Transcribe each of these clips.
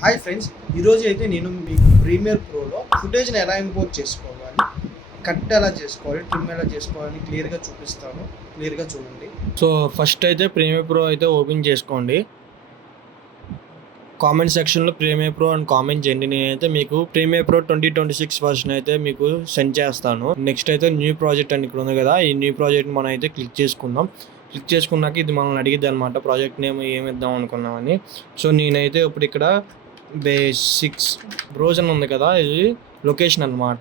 Hi friends, ఈరోజు అయితే నేను మీకు ప్రీమియర్ ప్రోలో ఫుటేజ్ని ఎలా ఇంపోర్ట్ చేసుకోవాలి, కట్ ఎలా చేసుకోవాలి, ట్రిమ్ ఎలా చేసుకోవాలని క్లియర్గా చూపిస్తాను. క్లియర్గా చూడండి. సో ఫస్ట్ అయితే ప్రీమియర్ ప్రో అయితే ఓపెన్ చేసుకోండి. కామెంట్ సెక్షన్లో ప్రీమియర్ ప్రో అని కామెంట్ చేయండి. నేనైతే మీకు ప్రీమియర్ ప్రో 2026 వర్షన్ అయితే మీకు సెండ్ చేస్తాను. నెక్స్ట్ అయితే న్యూ ప్రాజెక్ట్ అని ఇక్కడ ఉంది కదా, ఈ న్యూ ప్రాజెక్ట్ మనం అయితే క్లిక్ చేసుకుందాం. క్లిక్ చేసుకున్నాక ఇది మనల్ని అడిగిద్ది అనమాట, ప్రాజెక్ట్ నేమ్ ఏమి ఇద్దాం అనుకున్నామని. సో నేనైతే ఇప్పుడు ఇక్కడ బేసిక్స్ బ్రోజ్ అని ఉంది కదా, ఇది లొకేషన్ అనమాట.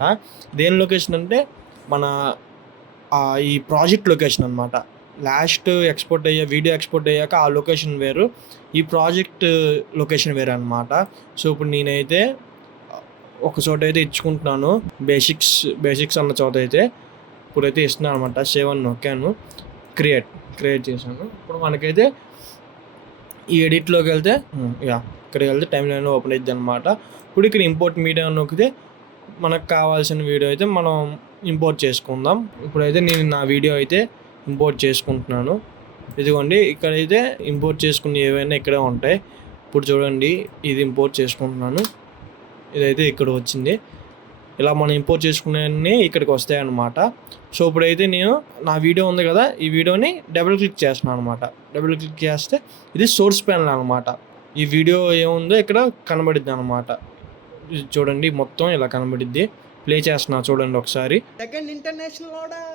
దేని లొకేషన్ అంటే మన ఈ ప్రాజెక్ట్ లొకేషన్ అనమాట. లాస్ట్ ఎక్స్పోర్ట్ అయ్యే వీడియో ఎక్స్పోర్ట్ అయ్యాక ఆ లొకేషన్ వేరు, ఈ ప్రాజెక్ట్ లొకేషన్ వేరు అనమాట. సో ఇప్పుడు నేనైతే ఒక చోట అయితే ఇచ్చుకుంటున్నాను, బేసిక్స్ అన్న చోట అయితే ఇప్పుడైతే ఇస్తున్నాను అనమాట. 7 నొక్కాను, క్రియేట్ చేశాను. ఇప్పుడు మనకైతే ఈ ఎడిట్లోకి వెళ్తే ఇక్కడికి వెళ్తే టైం లైన్ ఓపెన్ అవుతుంది అనమాట. ఇప్పుడు ఇక్కడ ఇంపోర్ట్ మీడియా నొక్కితే మనకు కావాల్సిన వీడియో అయితే మనం ఇంపోర్ట్ చేసుకుందాం. ఇప్పుడైతే నేను నా వీడియో అయితే ఇంపోర్ట్ చేసుకుంటున్నాను. ఇదిగోండి, ఇక్కడైతే ఇంపోర్ట్ చేసుకుని ఏవైనా ఇక్కడే ఉంటాయి. ఇప్పుడు చూడండి, ఇది ఇంపోర్ట్ చేసుకుంటున్నాను. ఇదైతే ఇక్కడ వచ్చింది. ఇలా మనం ఇంపోర్ట్ చేసుకునే ఇక్కడికి వస్తాయి అన్నమాట. సో ఇప్పుడైతే నేను నా వీడియో ఉంది కదా, ఈ వీడియోని డబుల్ క్లిక్ చేస్తున్నాను అనమాట. డబుల్ క్లిక్ చేస్తే ఇది సోర్స్ ప్యానల్ అనమాట. ఈ వీడియో ఏముందో ఇక్కడ కనబడిద్ది అనమాట. ఇది చూడండి, మొత్తం ఇలా కనబడిద్ది. ప్లే చేస్తున్నా చూడండి ఒకసారి. సెకండ్ ఇంటర్నేషనల్ ఆర్డర్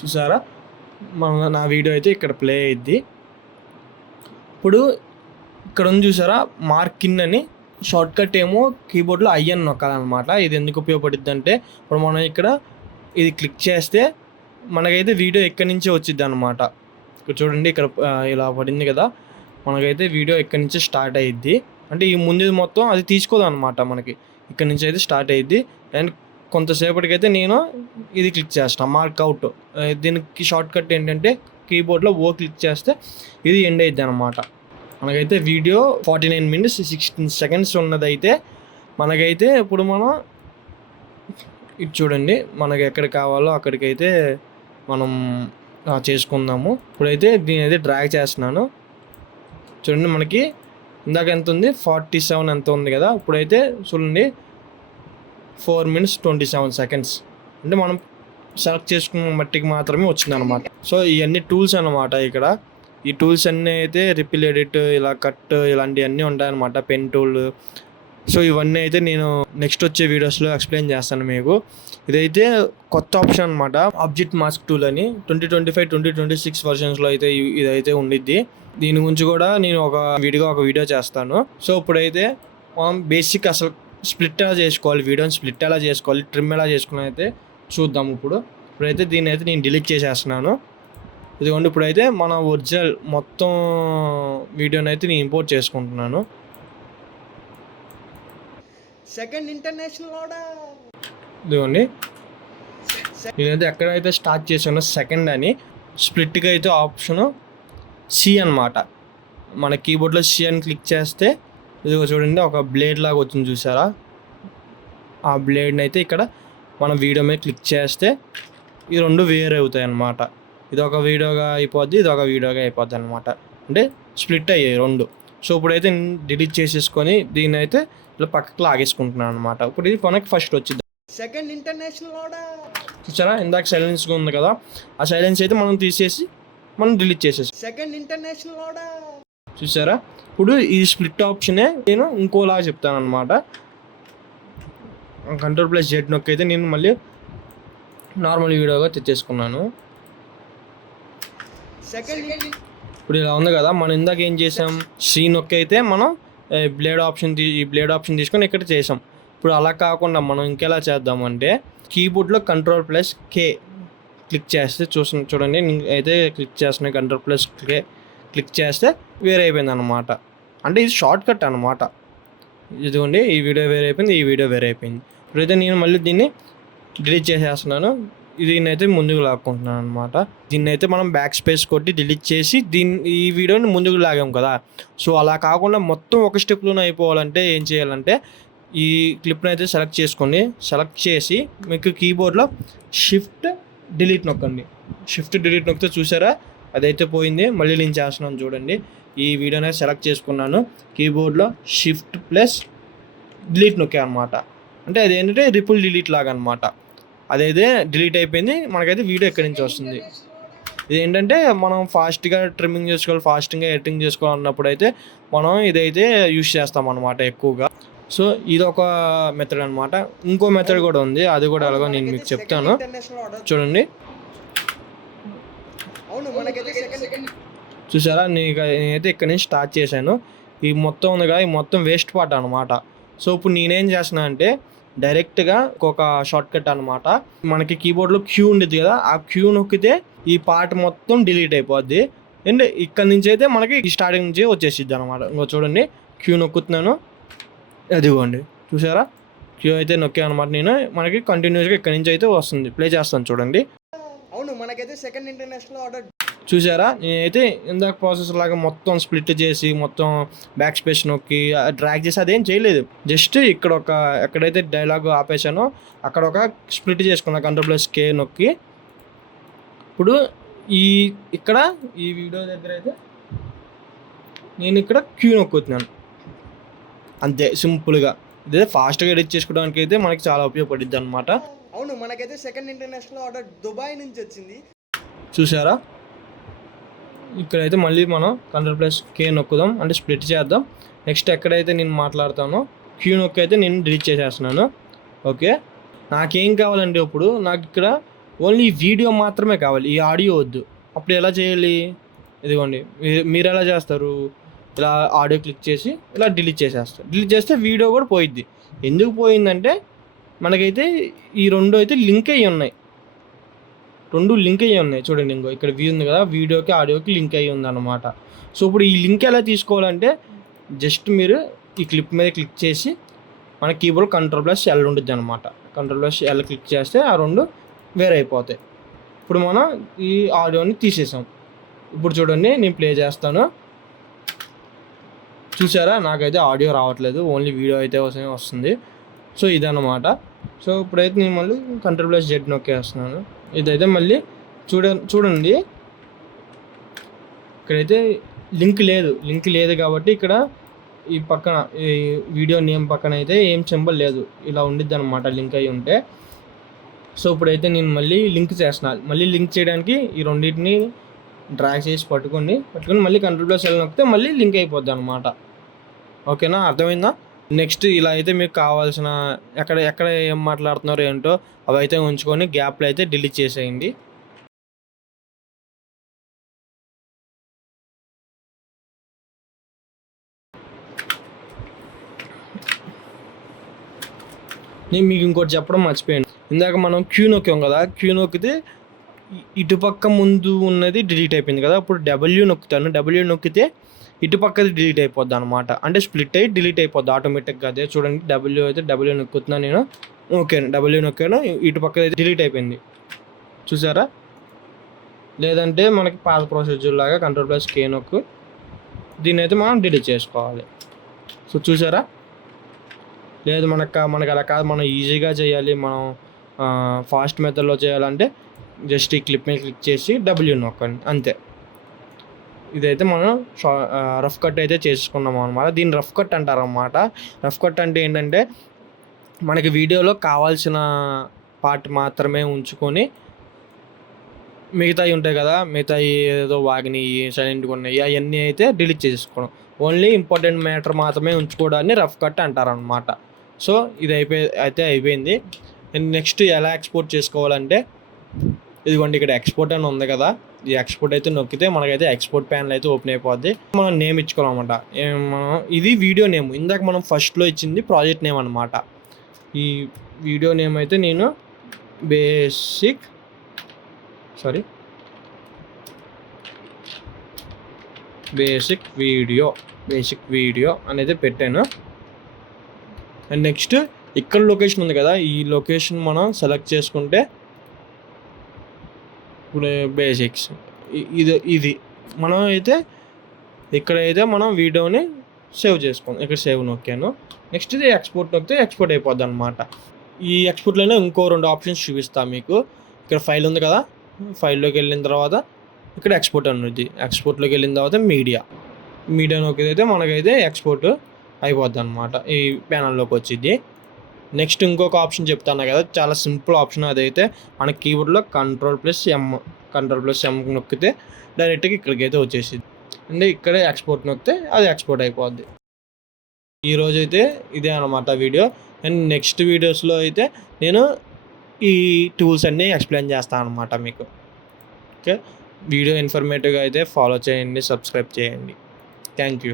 చూసారా, నా వీడియో అయితే ఇక్కడ ప్లే అయ్యిద్ది. ఇప్పుడు ఇక్కడ ఉంది చూసారా, మార్కిన్ అని షార్ట్ కట్ ఏమో కీబోర్డ్లో ఐఎన్ నొక్కాలన్నమాట. ఇది ఎందుకు ఉపయోగపడుద్ది అంటే ఇప్పుడు మనం ఇక్కడ ఇది క్లిక్ చేస్తే మనకైతే వీడియో ఎక్కడి నుంచే వచ్చిద్ది అనమాట. ఇక్కడ చూడండి, ఇక్కడ ఇలా పడింది కదా, మనకైతే వీడియో ఎక్కడి నుంచి స్టార్ట్ అయ్యిద్ది. అంటే ఈ ముందు మొత్తం అది తీసుకోదు అనమాట, మనకి ఇక్కడ నుంచి అయితే స్టార్ట్ అయ్యిద్ది. అండ్ కొంతసేపటికైతే నేను ఇది క్లిక్ చేస్తాను, మార్క్అవుట్. దీనికి షార్ట్ కట్ ఏంటంటే కీబోర్డ్లో క్లిక్ చేస్తే ఇది ఎండ్ అయ్యిద్ది అనమాట. మనకైతే వీడియో 49 minutes 16 seconds ఉన్నదైతే మనకైతే ఇప్పుడు మనం ఇది చూడండి, మనకి ఎక్కడ కావాలో అక్కడికైతే మనం చేసుకుందాము. ఇప్పుడైతే దీని అయితే డ్రాగ్ చేస్తున్నాను. చూడండి, మనకి ఇందాక ఎంత ఉంది, 47 ఎంత ఉంది కదా, ఇప్పుడైతే చూడండి 4 minutes 27 seconds. అంటే మనం సెలెక్ట్ చేసుకున్న మట్టికి మాత్రమే వచ్చిందనమాట. సో ఇవన్నీ టూల్స్ అనమాట. ఇక్కడ ఈ టూల్స్ అన్నీ అయితే రిపిల్ ఎడిట్, ఇలా కట్, ఇలాంటివన్నీ ఉంటాయన్నమాట, పెన్ టూల్. సో ఇవన్నీ అయితే నేను నెక్స్ట్ వచ్చే వీడియోస్లో ఎక్స్ప్లెయిన్ చేస్తాను మీకు. ఇదైతే కొత్త ఆప్షన్ అనమాట, ఆబ్జెక్ట్ మాస్క్ టూల్ అని. 2025 2026 వర్షన్స్లో అయితే ఇదైతే ఉండిద్ది. దీని గురించి కూడా నేను ఒక వీడియో చేస్తాను. సో ఇప్పుడైతే మనం బేసిక్ అసలు స్ప్లిట్ ఎలా చేసుకోవాలి, వీడియోని స్ప్లిట్ ఎలా చేసుకోవాలి, ట్రిమ్ ఎలా చేసుకోవాలి అయితే చూద్దాం. ఇప్పుడైతే దీన్ని అయితే నేను డిలీట్ చేసేస్తున్నాను. ఇదిగోండి, ఇప్పుడైతే మన ఒరిజినల్ మొత్తం వీడియోని అయితే నేను ఇంపోర్ట్ చేసుకుంటున్నాను. సెకండ్ ఇంటర్నేషనల్ ఆర్డర్ ఇదిగోండి, నేనైతే ఎక్కడైతే స్టార్ట్ చేశానో సెకండ్ అని, స్ప్లిట్గా అయితే ఆప్షను సి అనమాట. మన కీబోర్డ్లో సి అని క్లిక్ చేస్తే ఇదిగో చూడండి, ఒక బ్లేడ్ లాగా వచ్చింది చూసారా. ఆ బ్లేడ్ని అయితే ఇక్కడ మన వీడియో మీద క్లిక్ చేస్తే ఈ రెండు వేరే అవుతాయి అన్నమాట. ఇది ఒక వీడియోగా అయిపోద్ది, ఇది ఒక వీడియోగా అయిపోద్ది అనమాట. అంటే స్ప్లిట్ అయ్యాయి రెండు. సో ఇప్పుడైతే డిలీట్ చేసేసుకొని దీన్ని అయితే ఇలా పక్కకు లాగేసుకుంటున్నాను అనమాట. ఇప్పుడు ఇది మనకి ఫస్ట్ వచ్చింది సెకండ్ ఇంటర్నేషనల్ ఆర్డర్. చూసారా, ఇందాక సైలెన్స్గా ఉంది కదా, ఆ సైలెన్స్ అయితే మనం తీసేసి మనం డిలీట్ చేసేసి సెకండ్ ఇంటర్నేషనల్ ఆర్డర్. చూసారా, ఇప్పుడు ఈ స్ప్లిట్ ఆప్షనే నేను ఇంకోలా చెప్తాను అనమాట. Ctrl+Z నొక్కి అయితే నేను మళ్ళీ నార్మల్ వీడియోగా తెచ్చేసుకున్నాను. ఇప్పుడు ఇలా ఉంది కదా, మనం ఇందాక ఏం చేసాం, సి నొక్కి అయితే మనం ఈ బ్లేడ్ ఆప్షన్ తీసుకొని ఇక్కడ చేసాం. ఇప్పుడు అలా కాకుండా మనం ఇంకెలా చేద్దామంటే కీబోర్డ్లో Ctrl+K క్లిక్ చేస్తే చూడండి, అయితే క్లిక్ చేస్తున్నాయి. Ctrl+K క్లిక్ చేస్తే వేరే అయిపోయింది అనమాట. అంటే ఇది షార్ట్ కట్ అనమాట. ఇదిగోండి, ఈ వీడియో వేరే అయిపోయింది, ఈ వీడియో వేరే అయిపోయింది. ఇప్పుడైతే నేను మళ్ళీ దీన్ని డిలీట్ చేసేస్తున్నాను. దీన్ని అయితే ముందుకు లాక్కుంటున్నాను అనమాట. దీన్ని అయితే మనం బ్యాక్ స్పేస్ కొట్టి డిలీట్ చేసి ఈ వీడియోని ముందుకు లాగాం కదా. సో అలా కాకుండా మొత్తం ఒక స్టెప్లోనే అయిపోవాలంటే ఏం చేయాలంటే ఈ క్లిప్ని అయితే సెలెక్ట్ చేసి మీకు కీబోర్డ్లో షిఫ్ట్ డిలీట్ నొక్కండి. షిఫ్ట్ డిలీట్ నొక్కితే చూసారా, అదైతే పోయింది. మళ్ళీ నేను చేస్తున్నాను చూడండి. ఈ వీడియోని సెలెక్ట్ చేసుకున్నాను. కీబోర్డ్లో షిఫ్ట్ ప్లస్ డిలీట్ నొక్కా అనమాట. అంటే అదేంటంటే రిపుల్ డిలీట్ లాగా అనమాట. అదైతే డిలీట్ అయిపోయింది. మనకైతే వీడియో ఎక్కడి నుంచి వస్తుంది. ఇది ఏంటంటే మనం ఫాస్ట్గా ట్రిమ్మింగ్ చేసుకోవాలి, ఫాస్ట్గా ఎడిటింగ్ చేసుకోవాలన్నప్పుడు అయితే మనం ఇదైతే యూస్ చేస్తాం అనమాట ఎక్కువగా. సో ఇది ఒక మెథడ్ అనమాట. ఇంకో మెథడ్ కూడా ఉంది, అది కూడా ఎలాగో నేను మీకు చెప్తాను. చూడండి, చూసారా, నేనైతే ఇక్కడ నుంచి స్టార్ట్ చేశాను. ఈ మొత్తం ఉందిగా, ఈ మొత్తం వేస్ట్ పార్ట్ అనమాట. సో ఇప్పుడు నేనేం చేస్తున్నా అంటే డైరెక్ట్గా ఒక షార్ట్ కట్ అనమాట. మనకి కీబోర్డ్లో క్యూ ఉండేది కదా, ఆ క్యూ నొక్కితే ఈ పార్ట్ మొత్తం డిలీట్ అయిపోద్ది. అండ్ ఇక్కడ నుంచి అయితే మనకి స్టార్టింగ్ నుంచి వచ్చేసిద్ది అనమాట. ఇంకో చూడండి, క్యూ నొక్కుతున్నాను, అదిగోండి చూసారా, క్యూ అయితే నొక్కా అనమాట నేను. మనకి కంటిన్యూస్గా ఇక్కడ నుంచి అయితే వస్తుంది. ప్లే చేస్తాను చూడండి. అవును, మనకైతే సెకండ్ ఇంటర్నేషనల్ ఆర్డర్ చూసారా, నేనైతే ఇందాక ప్రాసెస్ లాగా మొత్తం స్ప్లిట్ చేసి మొత్తం బ్యాక్ స్పేస్ నొక్కి డ్రాగ్ చేసి అదేం చేయలేదు. జస్ట్ ఇక్కడ ఎక్కడైతే డైలాగ్ ఆపేసానో అక్కడ ఒక స్ప్లిట్ చేసుకున్నా, Ctrl+K నొక్కి. ఇప్పుడు ఇక్కడ ఈ వీడియో దగ్గర అయితే నేను ఇక్కడ క్యూ నొక్కుతున్నాను అంతే, సింపుల్గా. ఇదే ఫాస్ట్గా ఎడిట్ చేసుకోవడానికి అయితే మనకి చాలా ఉపయోగపడుద్ది అనమాట. అవును, మనకైతే సెకండ్ ఇంటర్నేషనల్ ఆర్డర్ దుబాయ్ నుంచి వచ్చింది. చూసారా, ఇక్కడైతే మళ్ళీ మనం Ctrl+K నొక్కుదాం, అంటే స్ప్లిట్ చేద్దాం. నెక్స్ట్ ఎక్కడైతే నేను మాట్లాడతానో క్యూ నొక్కి అయితే నేను డిలీట్ చేసేస్తున్నాను. ఓకే, నాకేం కావాలంటే ఇప్పుడు నాకు ఇక్కడ ఓన్లీ వీడియో మాత్రమే కావాలి, ఈ ఆడియో వద్దు. అప్పుడు ఎలా చేయాలి? ఇదిగోండి, మీరు ఎలా చేస్తారు? ఇలా ఆడియో క్లిక్ చేసి ఇలా డిలీట్ చేసేస్తారు. డిలీట్ చేస్తే వీడియో కూడా పోయిద్ది. ఎందుకు పోయిందంటే మనకైతే ఈ రెండు అయితే లింక్ అయ్యి ఉన్నాయి, చూడండి. ఇంకో ఇక్కడ వ్యూ ఉంది కదా, వీడియోకి ఆడియోకి లింక్ అయ్యి ఉంది అనమాట. సో ఇప్పుడు ఈ లింక్ ఎలా తీసుకోవాలంటే జస్ట్ మీరు ఈ క్లిప్ మీద క్లిక్ చేసి మన కీబోర్డ్ Ctrl+L ఉంటుంది అనమాట. Ctrl+L క్లిక్ చేస్తే ఆ రెండు వేరే అయిపోతాయి. ఇప్పుడు మనం ఈ ఆడియోని తీసేసాం. ఇప్పుడు చూడండి, నేను ప్లే చేస్తాను. చూసారా, నాకైతే ఆడియో రావట్లేదు, ఓన్లీ వీడియో అయితే వస్తుంది. సో ఇదన్నమాట. సో ఇప్పుడైతే నేను మళ్ళీ Ctrl+Z నొక్కేస్తున్నాను. ఇదైతే మళ్ళీ చూడండి, ఇక్కడైతే లింక్ లేదు కాబట్టి ఇక్కడ ఈ పక్కన ఈ వీడియో నేమ్ పక్కన అయితే ఏం సింబల్ లేదు, ఇలా ఉండిద్ది అనమాట లింక్ అయి ఉంటే. సో ఇప్పుడైతే నేను మళ్ళీ లింక్ చేస్తున్నాను. మళ్ళీ లింక్ చేయడానికి ఈ రెండింటిని డ్రాగ్ చేసి పట్టుకొని మళ్ళీ Ctrl+L నొక్కితే మళ్ళీ లింక్ అయిపోద్ది అనమాట. ఓకేనా, అర్థమైందా? నెక్స్ట్ ఇలా అయితే మీకు కావాల్సిన ఎక్కడ ఏం మాట్లాడుతున్నారో ఏంటో అవి అయితే ఉంచుకొని గ్యాప్లో అయితే డిలీట్ చేసేయండి. నేను మీకు ఇంకోటి చెప్పడం మర్చిపోయాను. ఇందాక మనం క్యూ నొక్కాం కదా, క్యూ నొక్కితే ఇటుపక్క ముందు ఉన్నది డిలీట్ అయిపోయింది కదా. ఇప్పుడు W నొక్కుతాను. W నొక్కితే ఇటుపక్కది డిలీట్ అయిపోద్ది అనమాట. అంటే స్ప్లిట్ అయ్యి డిలీట్ అయిపోద్ది ఆటోమేటిక్గా. అదే చూడండి, W నొక్కుతున్నాను నేను. ఓకే, W నొక్కాను, ఇటుపక్కది డిలీట్ అయిపోయింది. చూసారా? లేదంటే మనకి పాత ప్రొసీజర్ లాగా Ctrl+K నొక్కు దీన్ని అయితే మనం డిలీట్ చేసుకోవాలి. సో చూసారా? లేదు మనకు అలా కాదు, మనం ఈజీగా చేయాలి, మనం ఫాస్ట్ మెథడ్లో చేయాలంటే జస్ట్ ఈ క్లిప్ మీద క్లిక్ చేసి W నొక్కండి అంతే. ఇదైతే మనం రఫ్ కట్ అయితే చేసుకున్నాం అనమాట. దీన్ని రఫ్ కట్ అంటారు అన్నమాట. రఫ్ కట్ అంటే ఏంటంటే మనకి వీడియోలో కావాల్సిన పార్ట్ మాత్రమే ఉంచుకొని మిగతాయి ఉంటాయి కదా, మిగతాయి ఏదో వాగినాయి, సైలెంట్గా ఉన్నాయి, అవన్నీ అయితే డిలీట్ చేసుకోవడం. ఓన్లీ ఇంపార్టెంట్ మ్యాటర్ మాత్రమే ఉంచుకోవడాన్ని రఫ్ కట్ అంటారనమాట. సో ఇది అయిపోయింది. నెక్స్ట్ ఎలా ఎక్స్పోర్ట్ చేసుకోవాలంటే ఇదిగోండి, ఇక్కడ ఎక్స్పోర్ట్ అని ఉంది కదా, ఈ ఎక్స్పోర్ట్ అయితే నొక్కితే మనకైతే ఎక్స్పోర్ట్ ప్యానల్ అయితే ఓపెన్ అయిపోద్ది. మనం నేమ్ ఇచ్చుకోవాలన్నమాట. ఇది వీడియో నేమ్. ఇందాక మనం ఫస్ట్లో ఇచ్చింది ప్రాజెక్ట్ నేమ్ అనమాట. ఈ వీడియో నేమ్ అయితే నేను బేసిక్ వీడియో అనేది పెట్టాను. అండ్ నెక్స్ట్ ఇక్కడ లొకేషన్ ఉంది కదా, ఈ లొకేషన్ మనం సెలెక్ట్ చేసుకుంటే ఇప్పుడు బేసిక్స్ ఇది మనం అయితే ఇక్కడైతే మనం వీడియోని సేవ్ చేసుకోండి. ఇక్కడ సేవ్ నొక్కాను. నెక్స్ట్ ఇది ఎక్స్పోర్ట్ నొక్కితే ఎక్స్పోర్ట్ అయిపోద్ది అనమాట. ఈ ఎక్స్పోర్ట్లోనే ఇంకో 2 ఆప్షన్స్ చూపిస్తాను మీకు. ఇక్కడ ఫైల్ ఉంది కదా, ఫైల్లోకి వెళ్ళిన తర్వాత ఇక్కడ ఎక్స్పోర్ట్ అనేది, ఎక్స్పోర్ట్లోకి వెళ్ళిన తర్వాత మీడియా, మీడియా నొక్కితే అయితే మనకైతే ఎక్స్పోర్ట్ అయిపోద్ది అనమాట, ఈ ప్యానల్లోకి వచ్చింది. నెక్స్ట్ ఇంకొక ఆప్షన్ చెప్తాను కదా, చాలా సింపుల్ ఆప్షన్. అదైతే మన కీబోర్డ్లో కంట్రోల్+M నొక్కితే డైరెక్ట్గా ఇక్కడికైతే వచ్చేసింది. అంటే ఇక్కడే ఎక్స్పోర్ట్ నొక్కితే అది ఎక్స్పోర్ట్ అయిపోద్ది. ఈరోజు అయితే ఇదే అనమాట వీడియో. అండ్ నెక్స్ట్ వీడియోస్లో అయితే నేను ఈ టూల్స్ అన్నీ ఎక్స్ప్లెయిన్ చేస్తాను అనమాట మీకు. ఓకే, వీడియో ఇన్ఫర్మేటివ్గా అయితే ఫాలో చేయండి, సబ్స్క్రైబ్ చేయండి. Thank you.